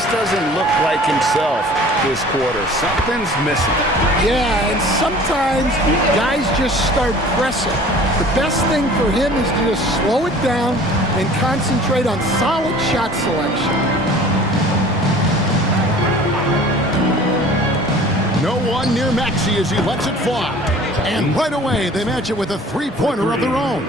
just doesn't look like himself this quarter. Something's missing. Yeah, and sometimes guys just start pressing. The best thing for him is to just slow it down and concentrate on solid shot selection. No one near Maxey as he lets it fly. And right away, they match it with a three-pointer of their own.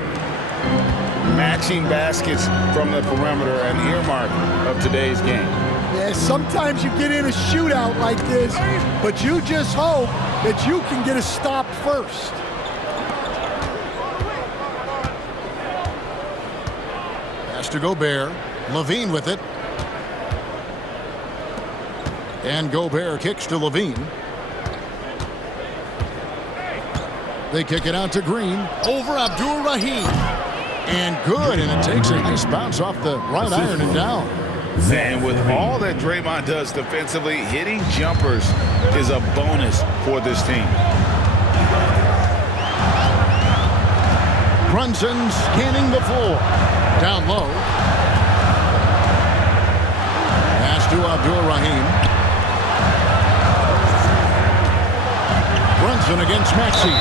Matching baskets from the perimeter, an earmark of today's game. Yeah, sometimes you get in a shootout like this, but you just hope that you can get a stop first. Pass to Gobert. Levine with it. And Gobert kicks to Levine. They kick it out to Green. Over Abdur-Rahim. And good, and it takes a nice bounce off the right iron and down. And with all that Draymond does defensively, hitting jumpers is a bonus for this team. Brunson scanning the floor. Down low. Pass to Abdur-Rahim. Brunson against Maxey.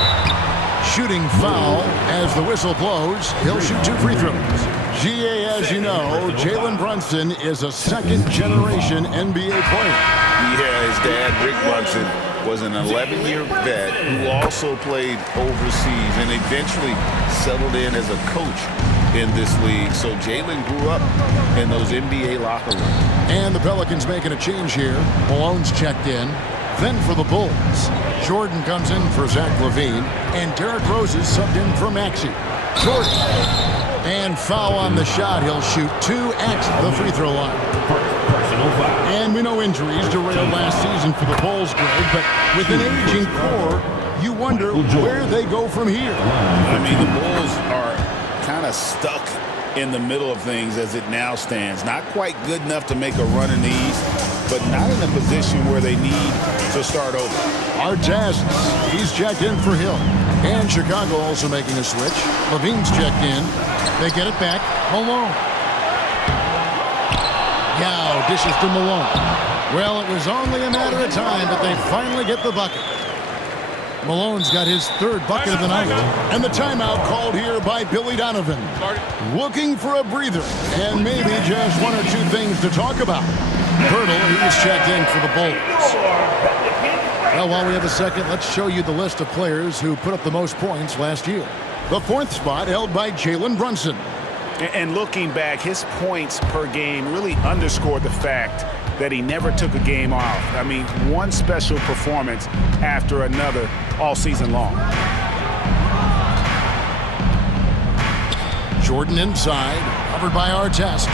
Shooting foul as the whistle blows. He'll shoot 2 free throws. GA, as you know, Jalen Brunson is a second-generation NBA player. Yeah, his dad, Rick Brunson, was an 11-year vet who also played overseas and eventually settled in as a coach in this league. So Jalen grew up in those NBA locker rooms. And the Pelicans making a change here. Malone's checked in. Then for the Bulls, Jordan comes in for Zach LaVine, and Derrick Rose is subbed in for Maxey. Jordan. And foul on the shot. He'll shoot 2 at the free throw line. And we know injuries derailed last season for the Bulls, Greg, but with an aging core, you wonder where they go from here. I mean, the Bulls are kind of stuck in the middle of things as it now stands. Not quite good enough to make a run in the East, but not in a position where they need to start over. Artest, he's checked in for Hill. And Chicago also making a switch. Levine's checked in. They get it back. Malone. Yao dishes to Malone. Well, it was only a matter of time, but they finally get the bucket. Malone's got his 3rd bucket of the night. And the timeout called here by Billy Donovan. Looking for a breather and maybe just 1 or 2 things to talk about. Pirtle, he's checked in for the Bulls. Well, while we have a second, let's show you the list of players who put up the most points last year. The 4th spot held by Jalen Brunson. And looking back, his points per game really underscored the fact that he never took a game off. I mean, one special performance after another all season long. Jordan inside, covered by Artest.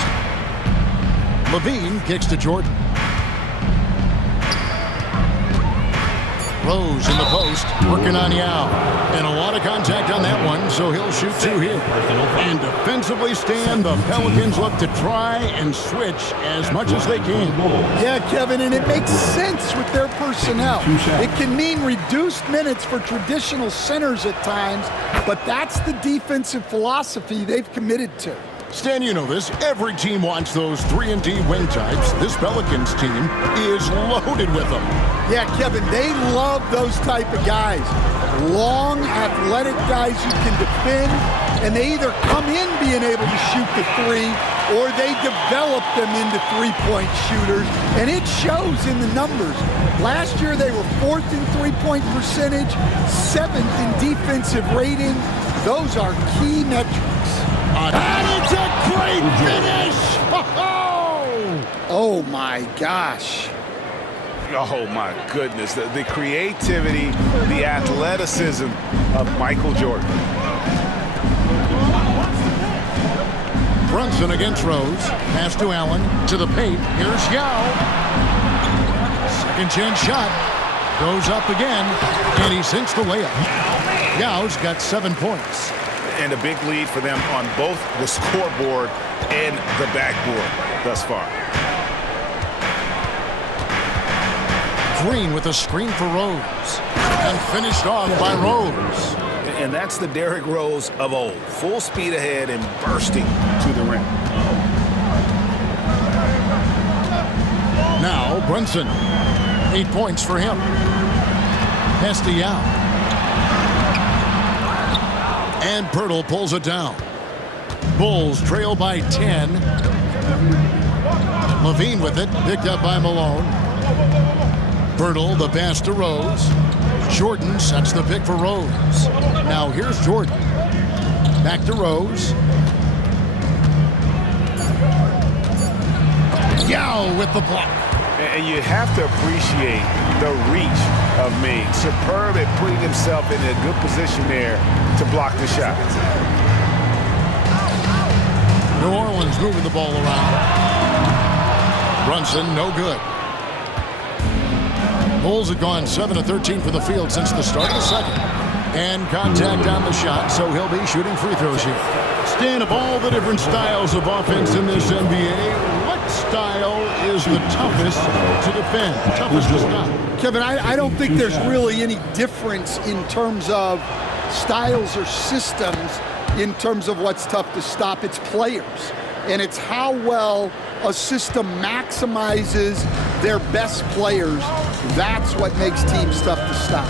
Levine kicks to Jordan. Rose in the post, working on Yao. And a lot of contact on that one, so he'll shoot 2 here. And defensively stand, the Pelicans look to try and switch as much as they can. Yeah, Kevin, and it makes sense with their personnel. It can mean reduced minutes for traditional centers at times, but that's the defensive philosophy they've committed to. Stan, you know this. Every team wants those 3-and-D wing types. This Pelicans team is loaded with them. Yeah, Kevin, they love those type of guys. Long, athletic guys who can defend, and they either come in being able to shoot the 3, or they develop them into three-point shooters, and it shows in the numbers. Last year, they were 4th in three-point percentage, 7th in defensive rating. Those are key metrics. And it's a great finish! Oh, my gosh. Oh, my goodness. The creativity, the athleticism of Michael Jordan. Brunson against Rose. Pass to Allen. To the paint. Here's Yao. Second chance shot. Goes up again. And he sinks the layup. Yao's got 7 points. And a big lead for them on both the scoreboard and the backboard thus far. Green with a screen for Rose. And finished off by Rose. And that's the Derrick Rose of old. Full speed ahead and bursting to the rim. Brunson, 8 points for him. Castellano. And Pirtle pulls it down. Bulls trail by 10. Levine with it, picked up by Malone. Pirtle, the pass to Rose. Jordan sets the pick for Rose. Now here's Jordan. Back to Rose. Yao with the block. And you have to appreciate the reach of Ming. Superb at putting himself in a good position there to block the shot. New Orleans moving the ball around. Brunson, no good. Bulls have gone 7 of 13 for the field since the start of the second. And contact on the shot, so he'll be shooting free throws here. Stan, of all the different styles of offense in this NBA, what style is the toughest to defend, toughest to stop? Kevin, I don't think there's really any difference in terms of styles or systems in terms of what's tough to stop. It's players, and it's how well a system maximizes their best players. That's what makes teams tough to stop.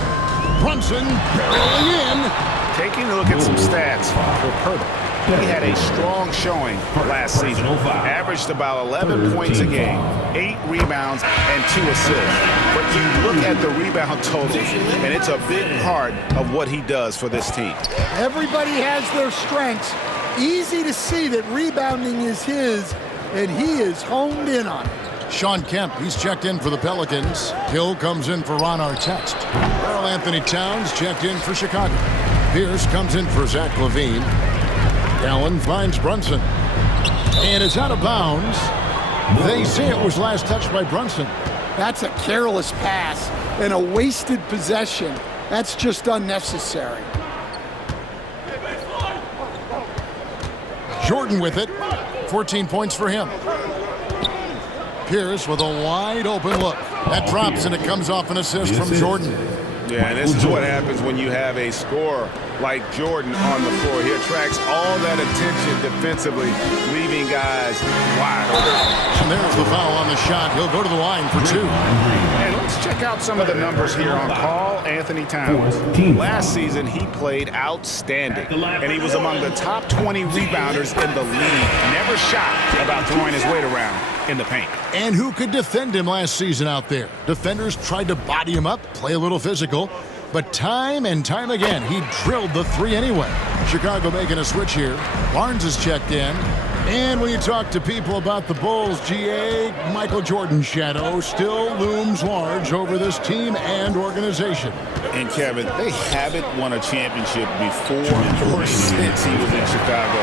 Brunson barreling in. Taking a look at some stats for Pirtle. He had a strong showing last season. Averaged about 11 points a game, 8 rebounds, and 2 assists. But you look at the rebound totals, and it's a big part of what he does for this team. Everybody has their strengths. Easy to see that rebounding is his, and he is honed in on it. Sean Kemp, he's checked in for the Pelicans. Hill comes in for Ron Artest. Karl Anthony Towns checked in for Chicago. Pierce comes in for Zach LaVine. Allen finds Brunson. And it's out of bounds. They say it was last touched by Brunson. That's a careless pass and a wasted possession. That's just unnecessary. Jordan with it. 14 points for him. Pierce with a wide open look. That drops and it comes off an assist from Jordan. Yeah, and this is what happens when you have a scorer like Jordan on the floor. He attracts all that attention defensively, leaving guys wide open. And there's the foul on the shot. He'll go to the line for 2. And let's check out some of the numbers here on Karl Anthony Towns. Last season, he played outstanding, and he was among the top 20 rebounders in the league. Never shy about throwing his weight around in the paint. And who could defend him last season out there? Defenders tried to body him up, play a little physical, but time and time again, he drilled the 3 anyway. Chicago making a switch here. Barnes is checked in. And when you talk to people about the Bulls, GA, Michael Jordan's shadow still looms large over this team and organization. And Kevin, they haven't won a championship before or since he was in Chicago.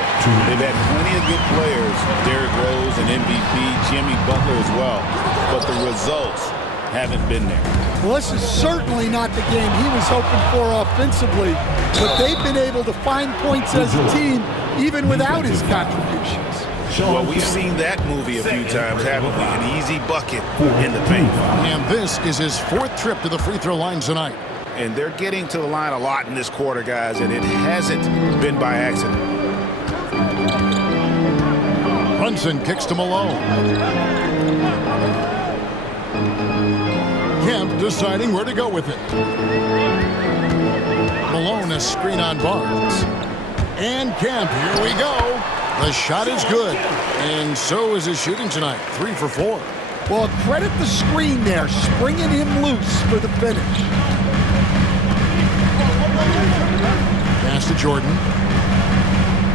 They've had plenty of good players, Derrick Rose and MVP, Jimmy Butler as well, but the results haven't been there. Well, this is certainly not the game he was hoping for offensively, but they've been able to find points as a team even without his contributions. Well, we've seen that movie a few times, haven't we? An easy bucket in the paint. And this is his 4th trip to the free throw line tonight. And they're getting to the line a lot in this quarter, guys, and it hasn't been by accident. Brunson kicks to Malone. Kemp deciding where to go with it. Malone a screen on Barnes. And Kemp, here we go. The shot is good, and so is his shooting tonight, 3 for 4. Well, credit the screen there, springing him loose for the finish. Pass to Jordan.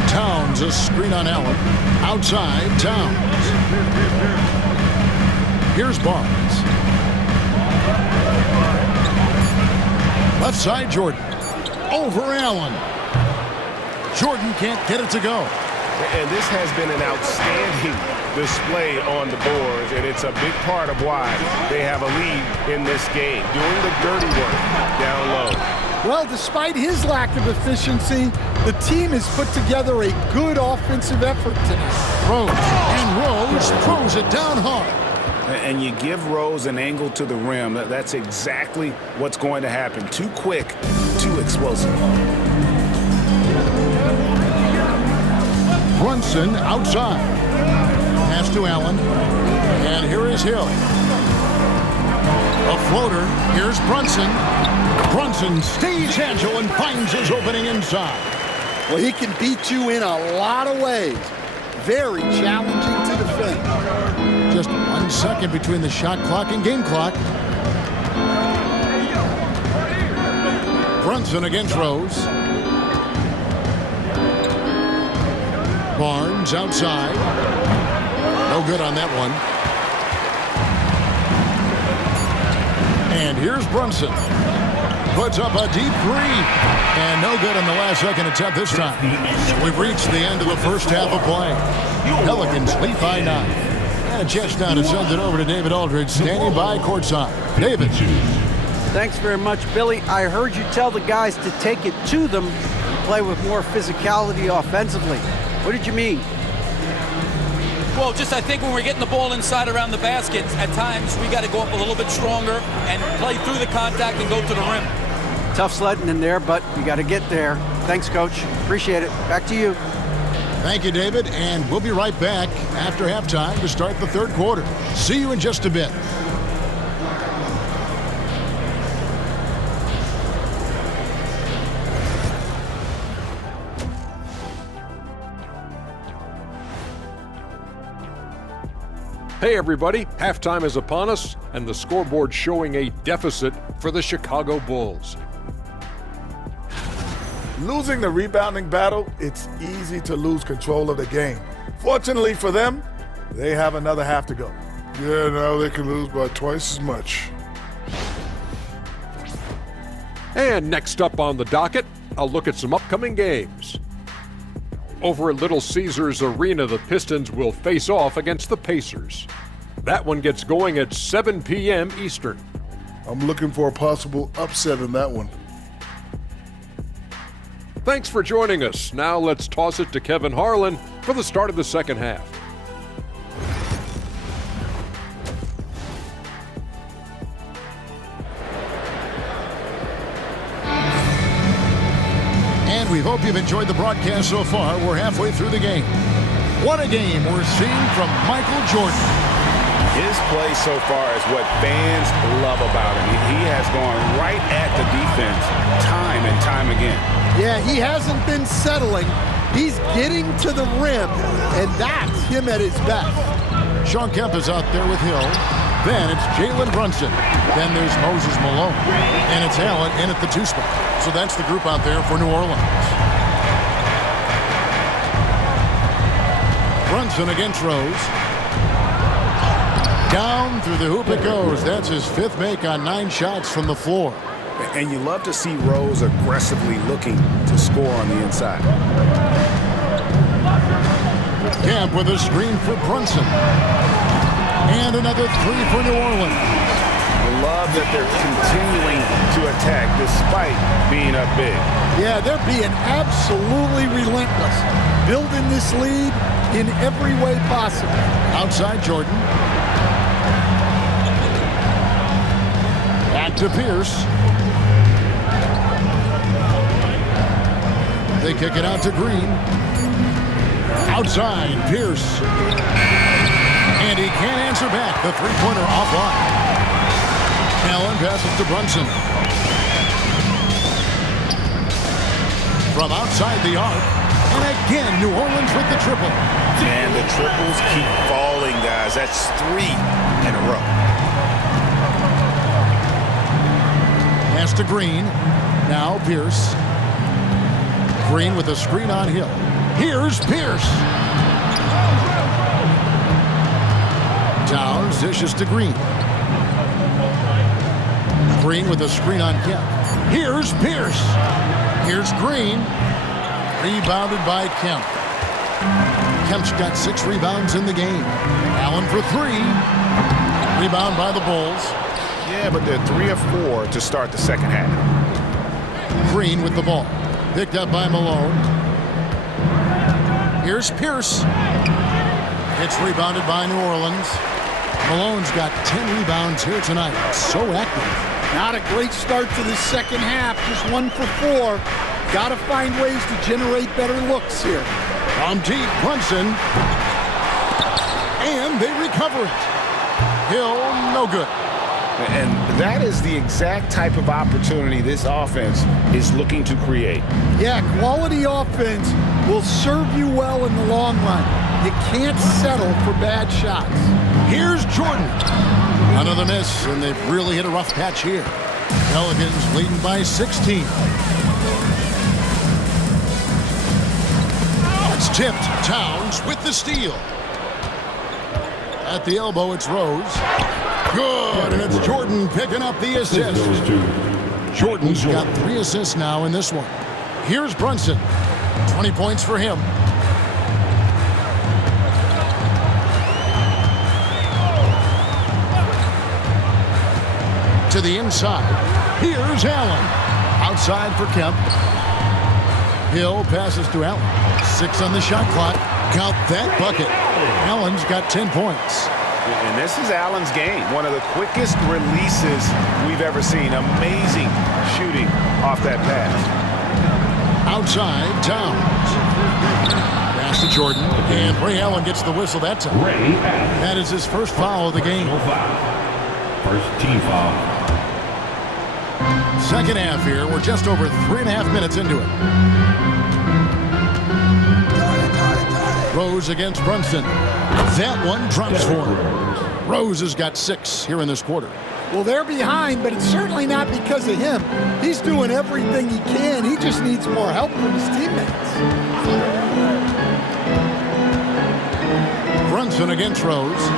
Towns a screen on Allen. Outside, Towns. Here's Barnes. Left side, Jordan. Over Allen. Jordan can't get it to go. And this has been an outstanding display on the boards, and it's a big part of why they have a lead in this game, doing the dirty work down low. Well, despite his lack of efficiency, the team has put together a good offensive effort tonight. Rose throws it down hard. And you give Rose an angle to the rim. That's exactly what's going to happen. Too quick, too explosive. Brunson outside. Pass to Allen. And here is Hill. A floater. Here's Brunson. Brunson stays agile and finds his opening inside. Well, he can beat you in a lot of ways. Very challenging to defend. Just 1 second between the shot clock and game clock. Brunson against Rose. Barnes outside. No good on that one. And here's Brunson. Puts up a deep three. And no good on the last second attempt this time. We've reached the end of the first half of play. Pelicans lead by 9. And a chance down to send it over to David Aldridge, standing by courtside. David. Thanks very much, Billy. I heard you tell the guys to take it to them and play with more physicality offensively. What did you mean? Well, just I think when we're getting the ball inside around the basket, at times we got to go up a little bit stronger and play through the contact and go to the rim. Tough sledding in there, but you got to get there. Thanks, Coach. Appreciate it. Back to you. Thank you, David, and we'll be right back after halftime to start the third quarter. See you in just a bit. Hey everybody, halftime is upon us, and the scoreboard showing a deficit for the Chicago Bulls. Losing the rebounding battle, it's easy to lose control of the game. Fortunately for them, they have another half to go. Yeah, now they can lose by twice as much. And next up on the docket, a look at some upcoming games. Over at Little Caesars Arena, the Pistons will face off against the Pacers. That one gets going at 7 p.m. Eastern. I'm looking for a possible upset in that one. Thanks for joining us. Now let's toss it to Kevin Harlan for the start of the second half. And we hope you've enjoyed the broadcast so far. We're halfway through the game. What a game we're seeing from Michael Jordan. His play so far is what fans love about him. He has gone right at the defense time and time again. Yeah, he hasn't been settling. He's getting to the rim, and that's him at his best. Sean Kemp is out there with Hill. Then it's Jalen Brunson. Then there's Moses Malone. And it's Allen in at the 2 spot. So that's the group out there for New Orleans. Brunson against Rose. Down through the hoop it goes. That's his 5th make on 9 shots from the floor. And you love to see Rose aggressively looking to score on the inside. Camp with a screen for Brunson. And another 3 for New Orleans. I love that they're continuing to attack despite being up big. Yeah, they're being absolutely relentless. Building this lead in every way possible. Outside Jordan. Back to Pierce. They kick it out to Green. Outside, Pierce. And he can't answer back. The three-pointer offline. Allen passes to Brunson. From outside the arc. And again, New Orleans with the triple. Man, the triples keep falling, guys. That's 3 in a row. Pass to Green. Now Pierce. Green with a screen on Hill. Here's Pierce. Towns dishes to Green. Green with a screen on Kemp. Here's Pierce. Here's Green. Rebounded by Kemp. Kemp's got 6 rebounds in the game. Allen for 3. Rebound by the Bulls. Yeah, but they're 3 of 4 to start the second half. Green with the ball. Picked up by Malone. Here's Pierce. It's rebounded by New Orleans. Malone's got 10 rebounds here tonight. So active. Not a great start to the second half. Just 1 for 4. Got to find ways to generate better looks here. From deep, Brunson. And they recover it. Hill, no good. And that is the exact type of opportunity this offense is looking to create. Yeah, quality offense will serve you well in the long run. You can't settle for bad shots. Here's Jordan. Another miss, and they've really hit a rough patch here. Pelicans leading by 16. It's tipped. Towns with the steal. At the elbow, it's Rose. Good, and it's Jordan picking up the assist. Jordan's got 3 assists now in this one. Here's Brunson. 20 points for him. To the inside. Here's Allen. Outside for Kemp. Hill passes to Allen. 6 on the shot clock. Count that bucket. Allen's got 10 points. And this is Allen's game. One of the quickest releases we've ever seen. Amazing shooting off that pass. Outside, Towns. Pass to Jordan. And Ray Allen gets the whistle that time. That is his first foul of the game. First team foul. Second half here. We're just over 3.5 minutes into it. Rose against Brunson. That one drops for him. Rose has got 6 here in this quarter. Well, they're behind, but it's certainly not because of him. He's doing everything he can. He just needs more help from his teammates. Brunson against Rose.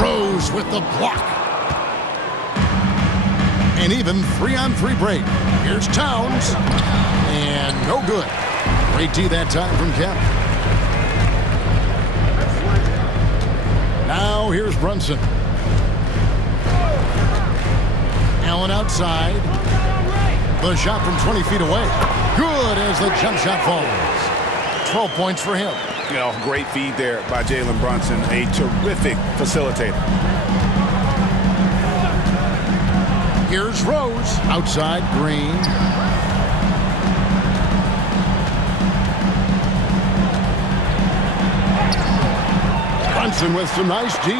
Rose with the block. And even 3-on-3 break. Here's Towns. And no good. Great D that time from Kemp. Now here's Brunson. Allen outside. The shot from 20 feet away. Good as the jump shot falls. 12 points for him. You know, great feed there by Jalen Brunson. A terrific facilitator. Here's Rose. Outside, Green. Brunson with some nice D.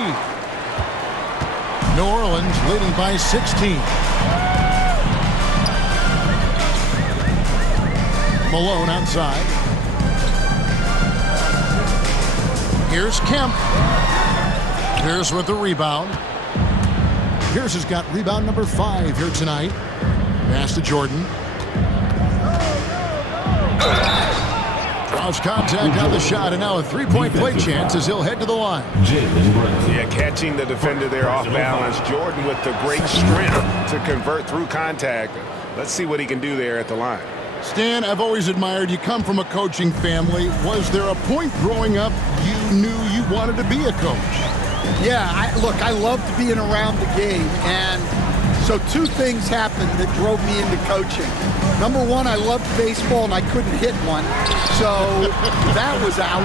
New Orleans leading by 16. Malone outside. Here's Kemp. Pierce with the rebound. Pierce has got rebound number 5 here tonight. Pass to Jordan. Draws contact on the shot, and now a 3-point play chance as he'll head to the line. Yeah, catching the defender there off balance. Jordan with the great strength to convert through contact. Let's see what he can do there at the line. Stan, I've always admired you. Come from a coaching family. Was there a point growing up you knew you wanted to be a coach? Yeah, I loved being around the game, and so 2 things happened that drove me into coaching. Number 1, I loved baseball, and I couldn't hit one, so that was out.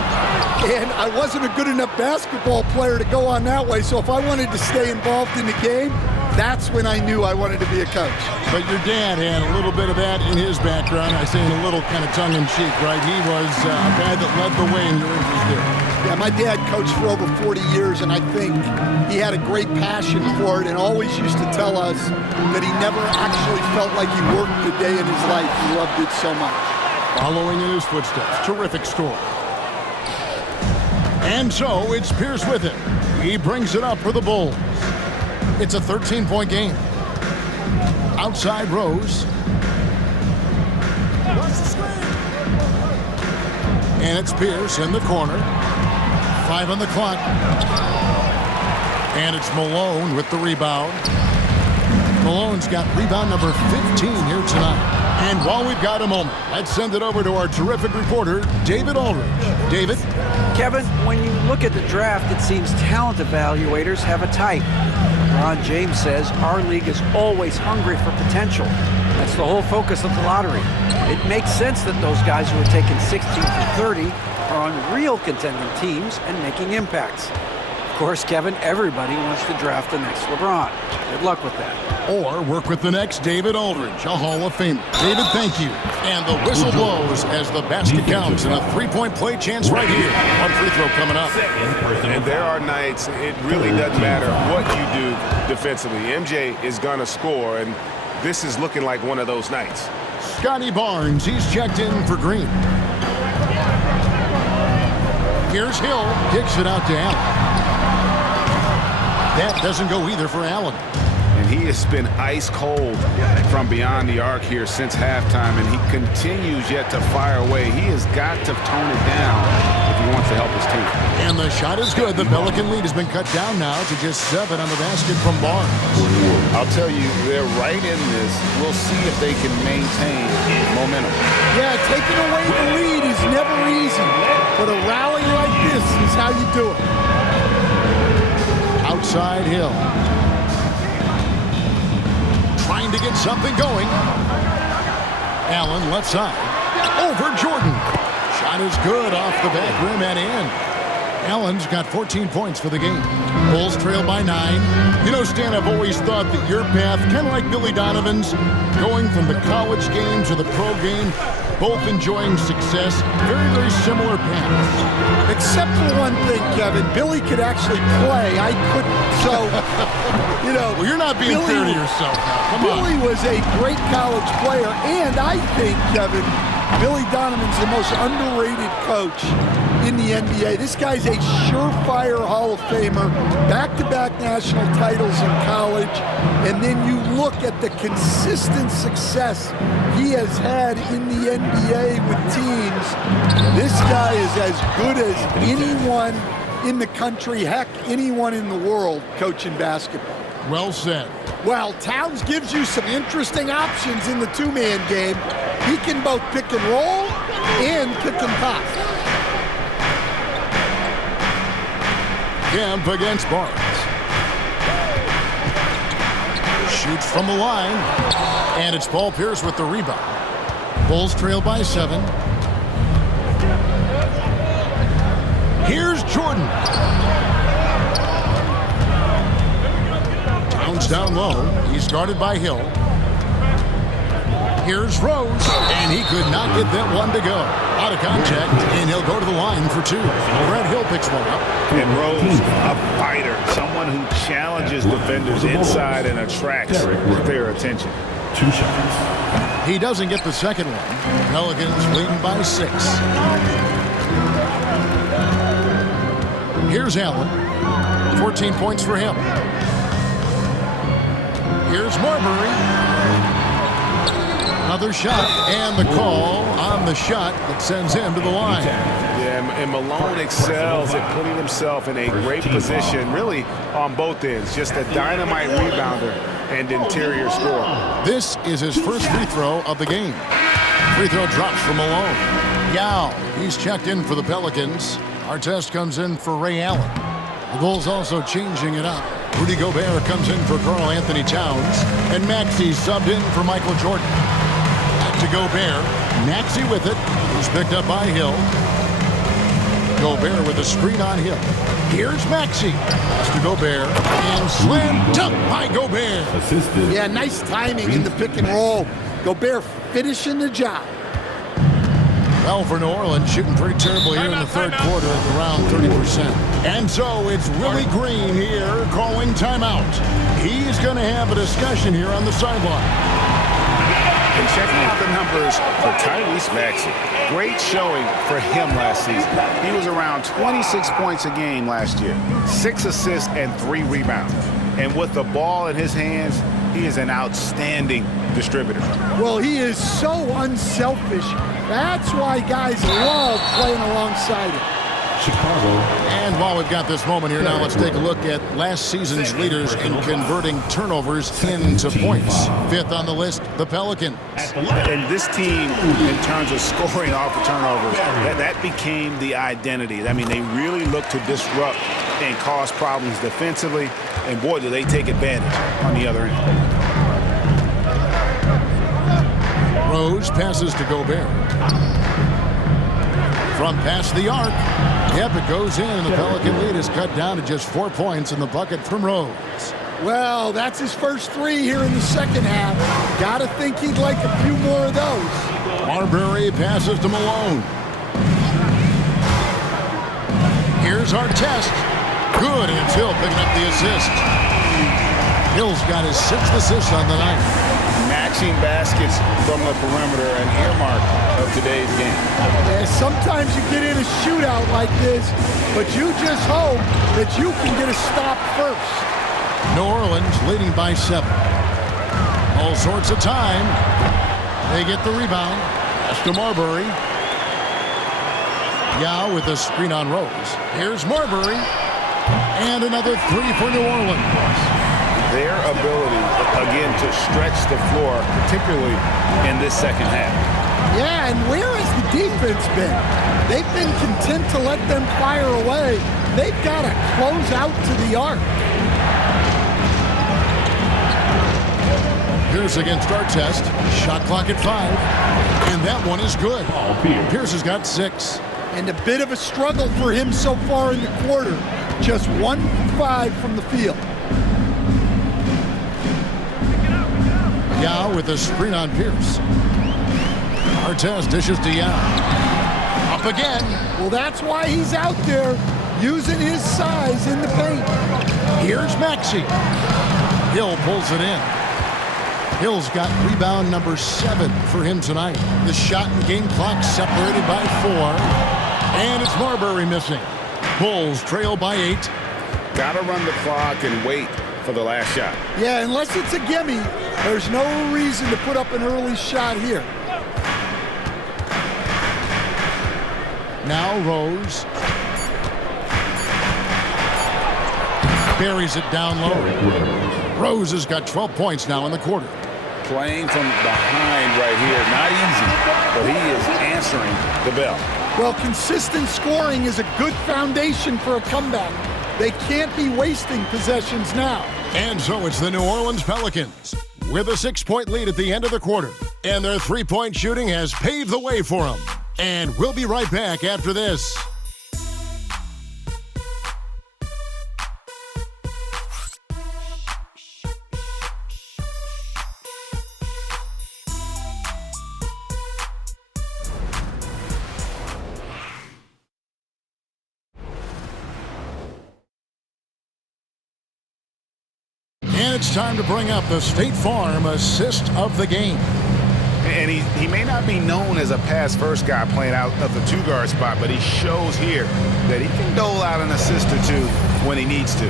And I wasn't a good enough basketball player to go on that way, so if I wanted to stay involved in the game, that's when I knew I wanted to be a coach. But your dad had a little bit of that in his background. I say in a little kind of tongue-in-cheek, right? He was a guy that led the way in your interest there. Yeah, my dad coached for over 40 years, and I think he had a great passion for it and always used to tell us that he never actually felt like he worked a day in his life. He loved it so much. Following in his footsteps. Terrific score. And so it's Pierce with it. He brings it up for the Bulls. It's a 13-point game. Outside Rose. And it's Pierce in the corner. 5 on the clock. And it's Malone with the rebound. Malone's got rebound number 15 here tonight. And while we've got a moment, let's send it over to our terrific reporter, David Aldridge. David? Kevin, when you look at the draft, it seems talent evaluators have a type. LeBron James says our league is always hungry for potential. That's the whole focus of the lottery. It makes sense that those guys who are taken 16 to 30 are on real contending teams and making impacts. Of course, Kevin, everybody wants to draft the next LeBron. Good luck with that. Or work with the next David Aldridge, a Hall of Famer. David, thank you. And the whistle blows as the basket counts and a three-point play chance right here. One free throw coming up. And there are nights it really doesn't matter what you do defensively. MJ is going to score, and this is looking like one of those nights. Scotty Barnes, he's checked in for Green. Here's Hill, kicks it out to Allen. That doesn't go either for Allen. And he has been ice cold from beyond the arc here since halftime, and he continues yet to fire away. He has got to tone it down if he wants to help his team. And the shot is good. The Pelican lead has been cut down now to just 7 on the basket from Barnes. I'll tell you, they're right in this. We'll see if they can maintain momentum. Yeah, taking away the lead is never easy, but a rally like this is how you do it. Outside Hill. Trying to get something going. Allen left side. Over Jordan. Shot is good off the back rim and in. Allen's got 14 points for the game. Bulls trail by 9. You know, Stan, I've always thought that your path, kind of like Billy Donovan's, going from the college game to the pro game, both enjoying success, very, very similar paths. Except for one thing, Kevin. Billy could actually play. I couldn't. So, you know. Well, you're not being fair to yourself now. Come on. Billy was a great college player, and I think, Kevin, Billy Donovan's the most underrated coach in the NBA. This guy's a surefire Hall of Famer, back-to-back national titles in college, and then you look at the consistent success he has had in the NBA with teams. This guy is as good as anyone in the country, heck, anyone in the world coaching basketball. Well said. Well, Towns gives you some interesting options in the two-man game. He can both pick and roll and pick and pop. Kemp against Barnes. Shoots from the line. And it's Paul Pierce with the rebound. Bulls trail by 7. Here's Jordan. Towns down low. He's guarded by Hill. Here's Rose, and he could not get that one to go. Out of contact, and he'll go to the line for 2. Brett Hill picks one up. And Rose, a fighter, someone who challenges defenders inside and attracts their attention. 2 shots. He doesn't get the second one. Pelicans leading by 6. Here's Allen. 14 points for him. Here's Marbury. Another shot, and the call on the shot that sends him to the line. Yeah, and Malone excels at putting himself in a great position, really on both ends. Just a dynamite rebounder and interior scorer. This is his first free throw of the game. Free throw drops from Malone. Yao, he's checked in for the Pelicans. Artest comes in for Ray Allen. The Bulls also changing it up. Rudy Gobert comes in for Karl Anthony Towns. And Maxey subbed in for Michael Jordan. Back to Gobert. Maxey with it. He's picked up by Hill. Gobert with a screen on Hill. Here's Maxey. Pass to Gobert. And slam dunk by Gobert. Assisted. Yeah, nice timing in the pick and roll. Gobert finishing the job. Well, for New Orleans, shooting pretty terrible here in the third quarter at around 30%. And so it's Willie Green here calling timeout. He's going to have a discussion here on the sideline. And checking out the numbers for Tyrese Maxey. Great showing for him last season. He was around 26 points a game last year, 6 assists and 3 rebounds. And with the ball in his hands, he is an outstanding distributor. Well, he is so unselfish. That's why guys love playing alongside him. Chicago. And while we've got this moment here now, let's take a look at last season's leaders in converting turnovers into points. 5th on the list, the Pelicans. And this team, in terms of scoring off the turnovers, that became the identity. I mean, they really look to disrupt and cause problems defensively. And boy, do they take advantage on the other end. Rose passes to Gobert. From past the arc, Yep, it goes in, and the Pelican lead is cut down to just 4 points in the bucket from Rose. Well, that's his first 3 here in the second half. Gotta think he'd like a few more of those. Marbury passes to Malone. Here's Artest. Good, and it's Hill picking up the assist. Hill's got his 6th assist on the night. Matching baskets from the perimeter, an earmark of today's game. Yeah, sometimes you get in a shootout like this, but you just hope that you can get a stop first. New Orleans leading by 7. All sorts of time. They get the rebound. That's to Marbury. Yao with a screen on Rose. Here's Marbury. And another 3 for New Orleans. Their ability, again, to stretch the floor, particularly in this second half. Yeah, and where has the defense been? They've been content to let them fire away. They've got to close out to the arc. Pierce against Artest. Shot clock at 5. And that one is good. Pierce has got 6. And a bit of a struggle for him so far in the quarter. Just 1 for 5 from the field. Yao with a screen on Pierce. Artest dishes to Yao. Up again. Well, that's why he's out there using his size in the paint. Here's Maxey. Hill pulls it in. Hill's got rebound number 7 for him tonight. The shot and game clock separated by 4. And it's Marbury missing. Bulls trail by 8. Got to run the clock and wait for the last shot. Yeah, unless it's a gimme, there's no reason to put up an early shot here. Now Rose. Buries it down low. Rose has got 12 points now in the quarter. Playing from behind right here, not easy, but he is answering the bell. Well, consistent scoring is a good foundation for a comeback. They can't be wasting possessions now. And so it's the New Orleans Pelicans with a 6-point lead at the end of the quarter. And their 3-point shooting has paved the way for them. And we'll be right back after this. And it's time to bring up the State Farm assist of the game. And he may not be known as a pass-first guy playing out of the 2-guard spot, but he shows here that he can dole out an assist or 2 when he needs to.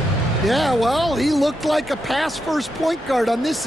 Yeah, well, he looked like a pass-first point guard on this